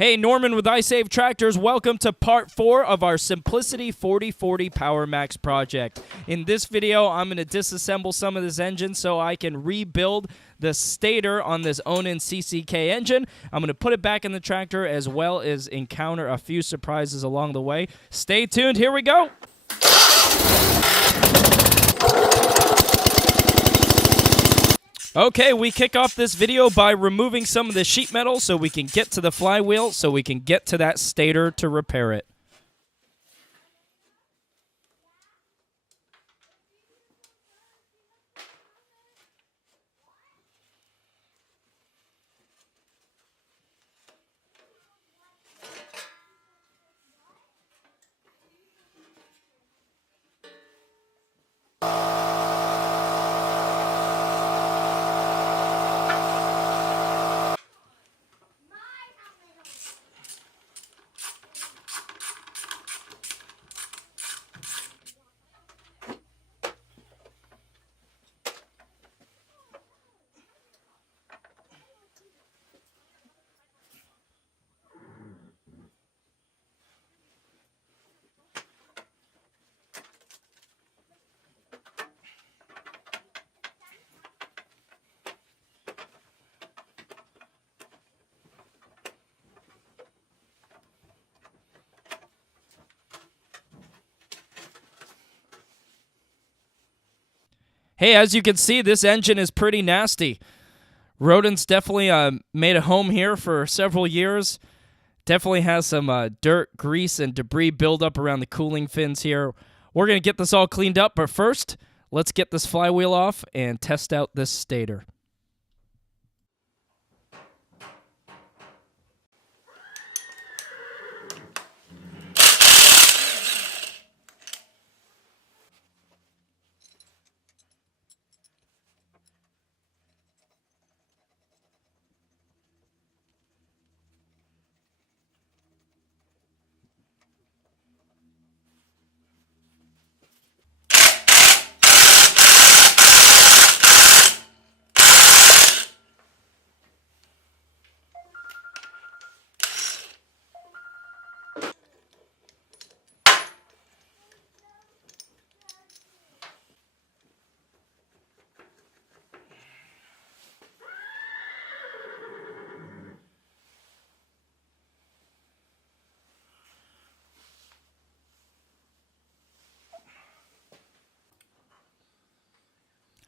Hey, Norman with iSaveTractors. Welcome to part 4 of our Simplicity 4040 Powermax project. In this video, I'm going to disassemble some of this engine so I can rebuild the stator on this Onan CCK engine. I'm going to put it back in the tractor as well as encounter a few surprises along the way. Stay tuned. Here we go. Okay, we kick off this video by removing some of the sheet metal so we can get to the flywheel, so we can get to that stator to repair it. Hey, as you can see, this engine is pretty nasty. Rodents definitely made a home here for several years. Definitely has some dirt, grease, and debris buildup around the cooling fins here. We're going to get this all cleaned up, but first, let's get this flywheel off and test out this stator.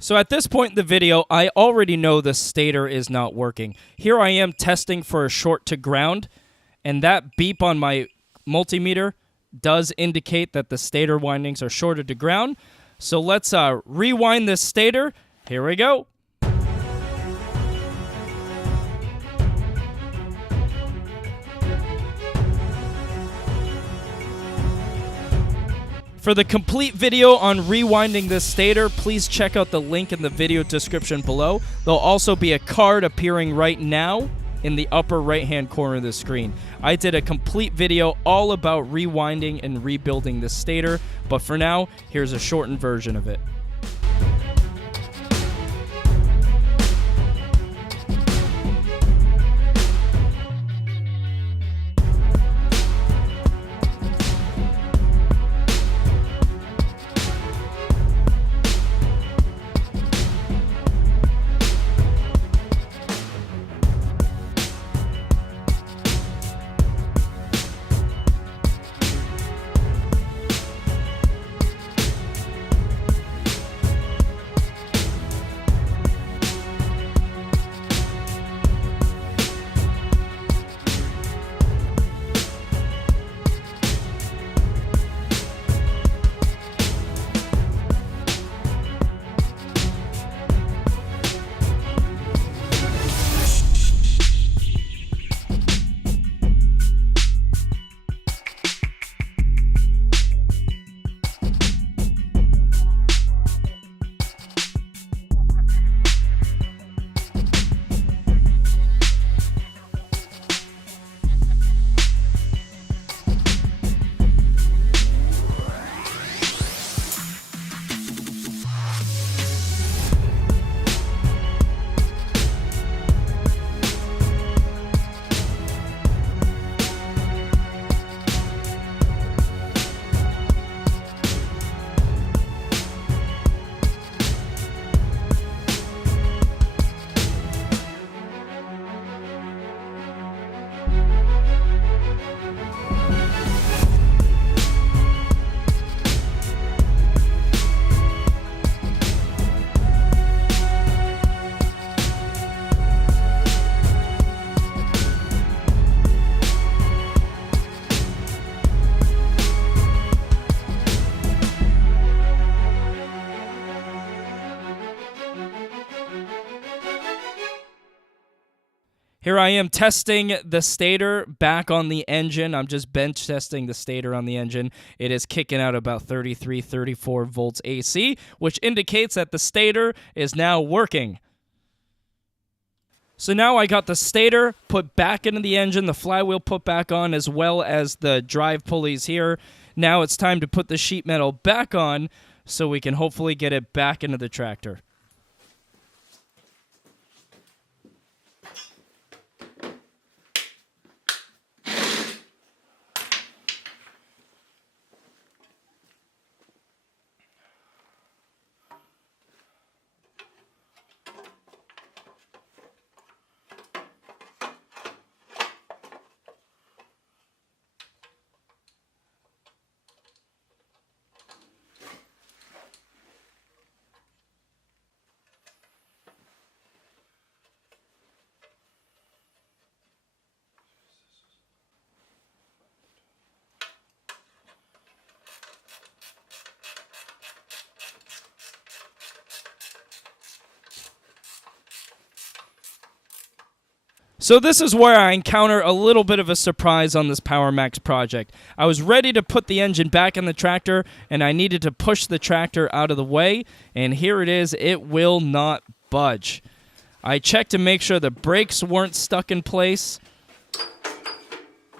So at this point in the video, I already know the stator is not working. Here I am testing for a short to ground, and that beep on my multimeter does indicate that the stator windings are shorted to ground. So let's rewind this stator. Here we go. For the complete video on rewinding this stator, please check out the link in the video description below. There'll also be a card appearing right now in the upper right-hand corner of the screen. I did a complete video all about rewinding and rebuilding this stator, but for now, here's a shortened version of it. Here I am testing the stator back on the engine. I'm just bench testing the stator on the engine. It is kicking out about 33, 34 volts AC, which indicates that the stator is now working. So now I got the stator put back into the engine, the flywheel put back on, as well as the drive pulleys here. Now it's time to put the sheet metal back on so we can hopefully get it back into the tractor. So this is where I encounter a little bit of a surprise on this Powermax project. I was ready to put the engine back in the tractor, and I needed to push the tractor out of the way, and here it is. It will not budge. I checked to make sure the brakes weren't stuck in place.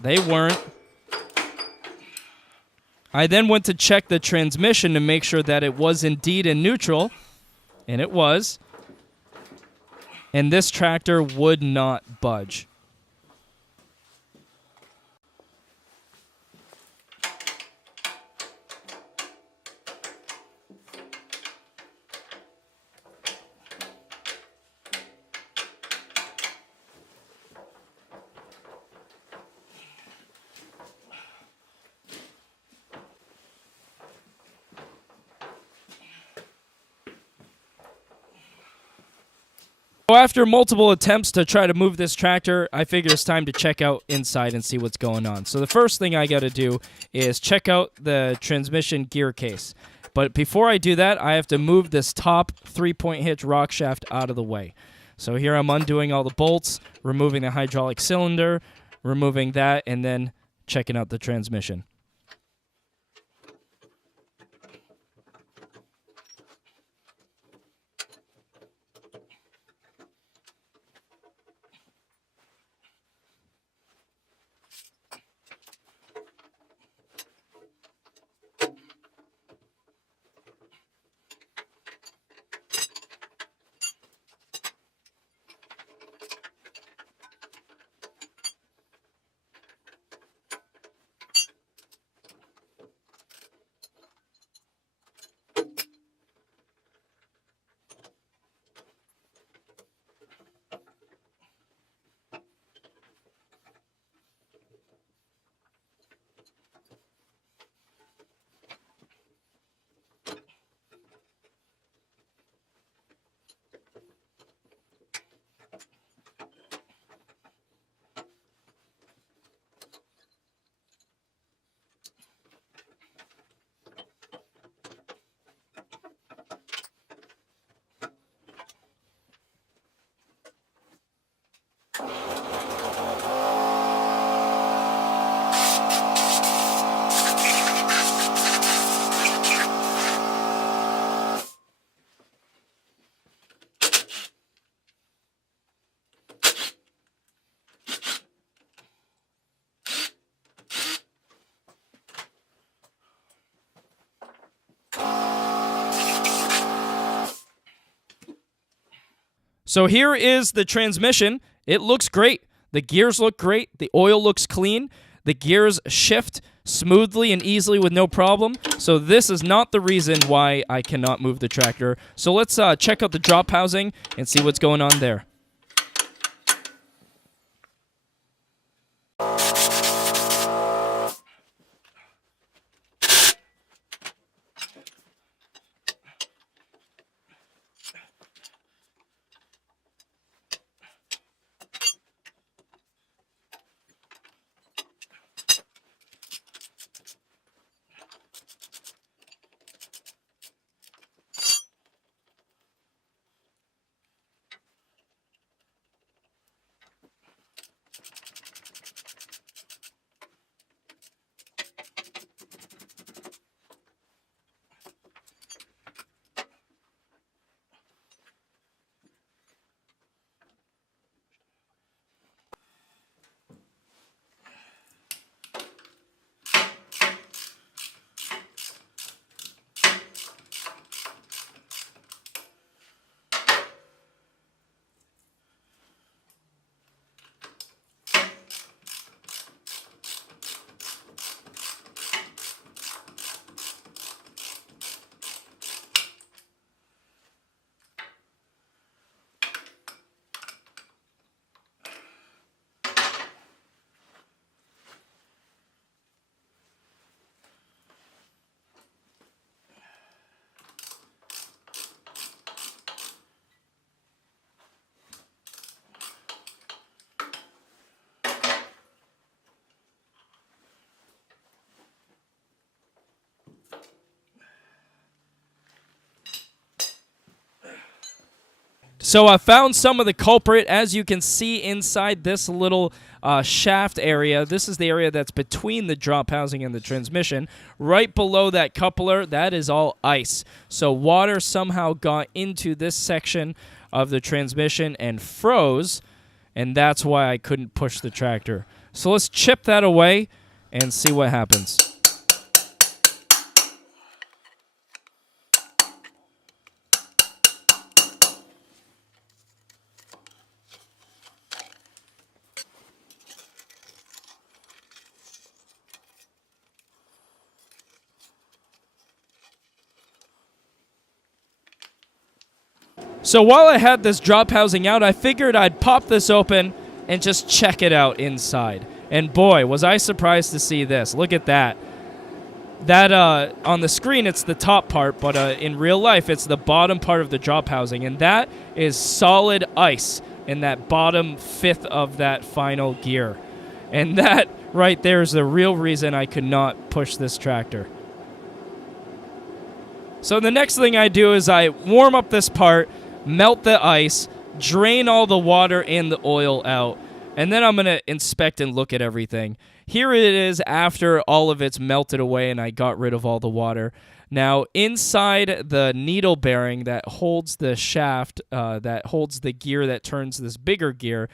They weren't. I then went to check the transmission to make sure that it was indeed in neutral, and it was. And this tractor would not budge. So after multiple attempts to try to move this tractor, I figured it's time to check out inside and see what's going on. So the first thing I got to do is check out the transmission gear case. But before I do that, I have to move this top 3-point hitch rock shaft out of the way. So here I'm undoing all the bolts, removing the hydraulic cylinder, removing that, and then checking out the transmission. So here is the transmission. It looks great. The gears look great. The oil looks clean. The gears shift smoothly and easily with no problem. So this is not the reason why I cannot move the tractor. So let's check out the drop housing and see what's going on there. So I found some of the culprit. As you can see inside this little shaft area, this is the area that's between the drop housing and the transmission. Right below that coupler, that is all ice. So water somehow got into this section of the transmission and froze, and that's why I couldn't push the tractor. So let's chip that away and see what happens. So while I had this drop housing out, I figured I'd pop this open and just check it out inside. And boy, was I surprised to see this. Look at that. That on the screen, it's the top part, but in real life, it's the bottom part of the drop housing. And that is solid ice in that bottom fifth of that final gear. And that right there is the real reason I could not push this tractor. So the next thing I do is I warm up this part, melt the ice, drain all the water and the oil out, and then I'm going to inspect and look at everything. Here it is after all of it's melted away and I got rid of all the water. Now, inside the needle bearing that holds the shaft, that holds the gear that turns this bigger gear,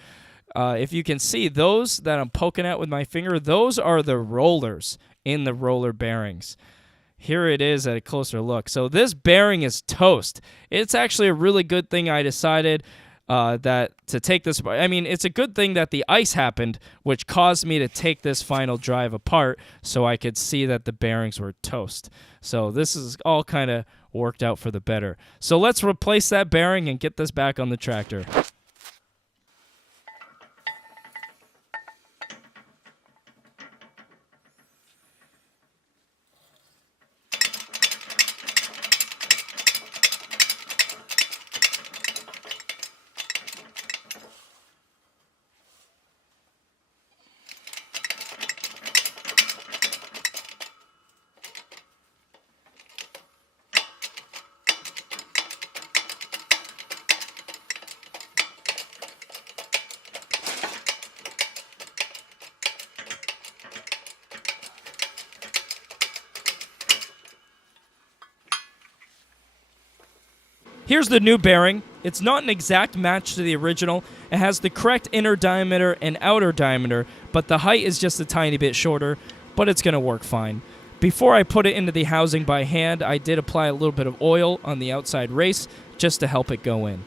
if you can see, those that I'm poking at with my finger, those are the rollers in the roller bearings. Here it is at a closer look. So this bearing is toast. It's actually a really good thing I decided that to take this apart. I mean, it's a good thing that the ice happened, which caused me to take this final drive apart so I could see that the bearings were toast. So this is all kind of worked out for the better. So let's replace that bearing and get this back on the tractor. Here's the new bearing. It's not an exact match to the original. It has the correct inner diameter and outer diameter, but the height is just a tiny bit shorter, but it's going to work fine. Before I put it into the housing by hand, I did apply a little bit of oil on the outside race just to help it go in.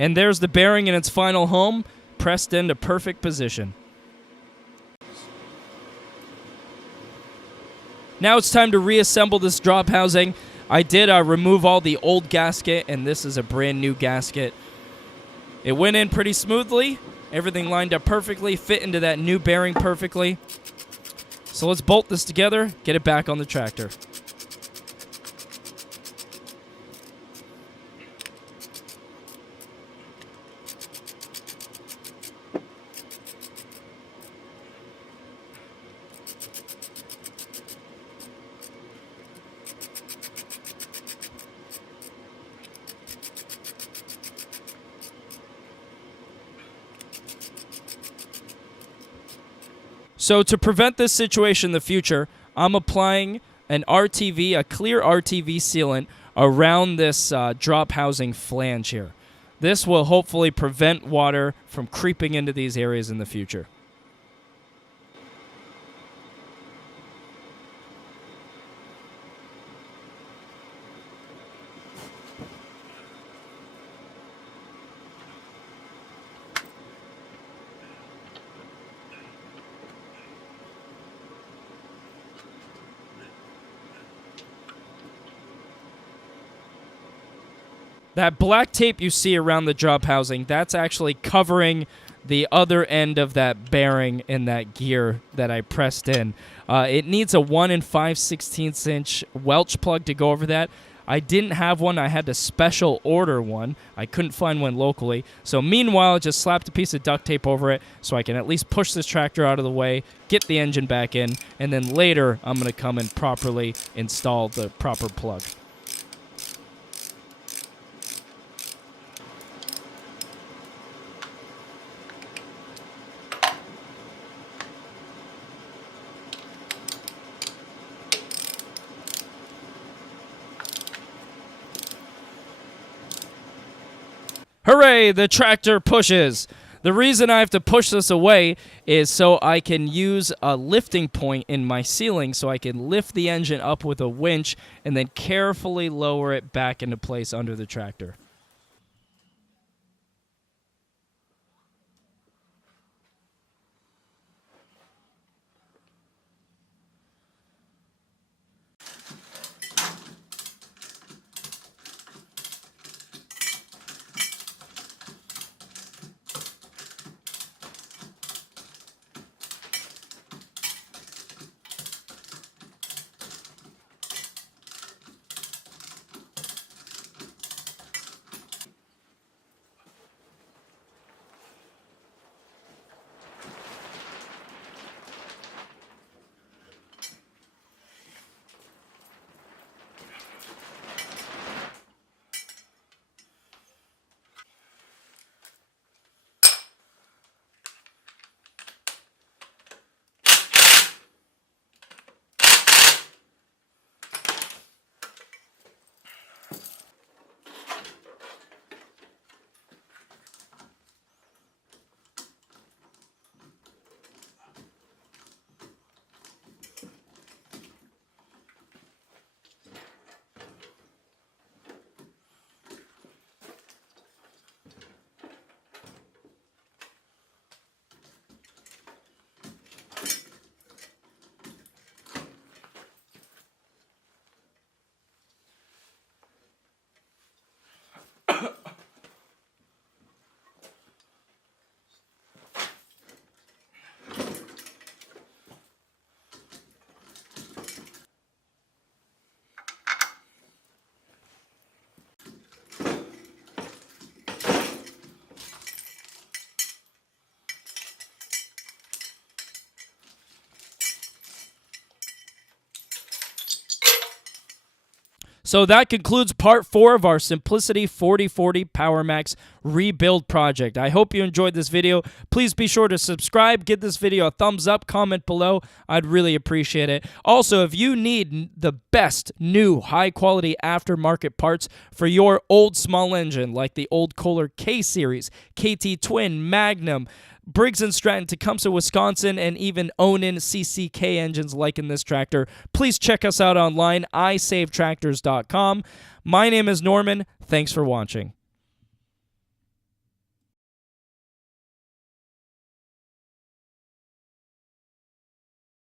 And there's the bearing in its final home, pressed into perfect position. Now it's time to reassemble this drop housing. I did remove all the old gasket, and this is a brand new gasket. It went in pretty smoothly. Everything lined up perfectly, fit into that new bearing perfectly. So let's bolt this together, get it back on the tractor. So to prevent this situation in the future, I'm applying an RTV, a clear RTV sealant around this drop housing flange here. This will hopefully prevent water from creeping into these areas in the future. That black tape you see around the drop housing, that's actually covering the other end of that bearing in that gear that I pressed in. It needs a 1 5/16 inch Welch plug to go over that. I didn't have one. I had to special order one. I couldn't find one locally. So meanwhile, I just slapped a piece of duct tape over it so I can at least push this tractor out of the way, get the engine back in, and then later I'm going to come and properly install the proper plug. Hooray, the tractor pushes. The reason I have to push this away is so I can use a lifting point in my ceiling so I can lift the engine up with a winch and then carefully lower it back into place under the tractor. So that concludes part 4 of our Simplicity 4040 Powermax Rebuild Project. I hope you enjoyed this video. Please be sure to subscribe, give this video a thumbs up, comment below. I'd really appreciate it. Also, if you need the best new high-quality aftermarket parts for your old small engine, like the old Kohler K-Series, KT Twin, Magnum, Briggs & Stratton, Tecumseh, Wisconsin, and even Onan CCK engines like in this tractor, please check us out online, iSaveTractors.com. My name is Norman. Thanks for watching.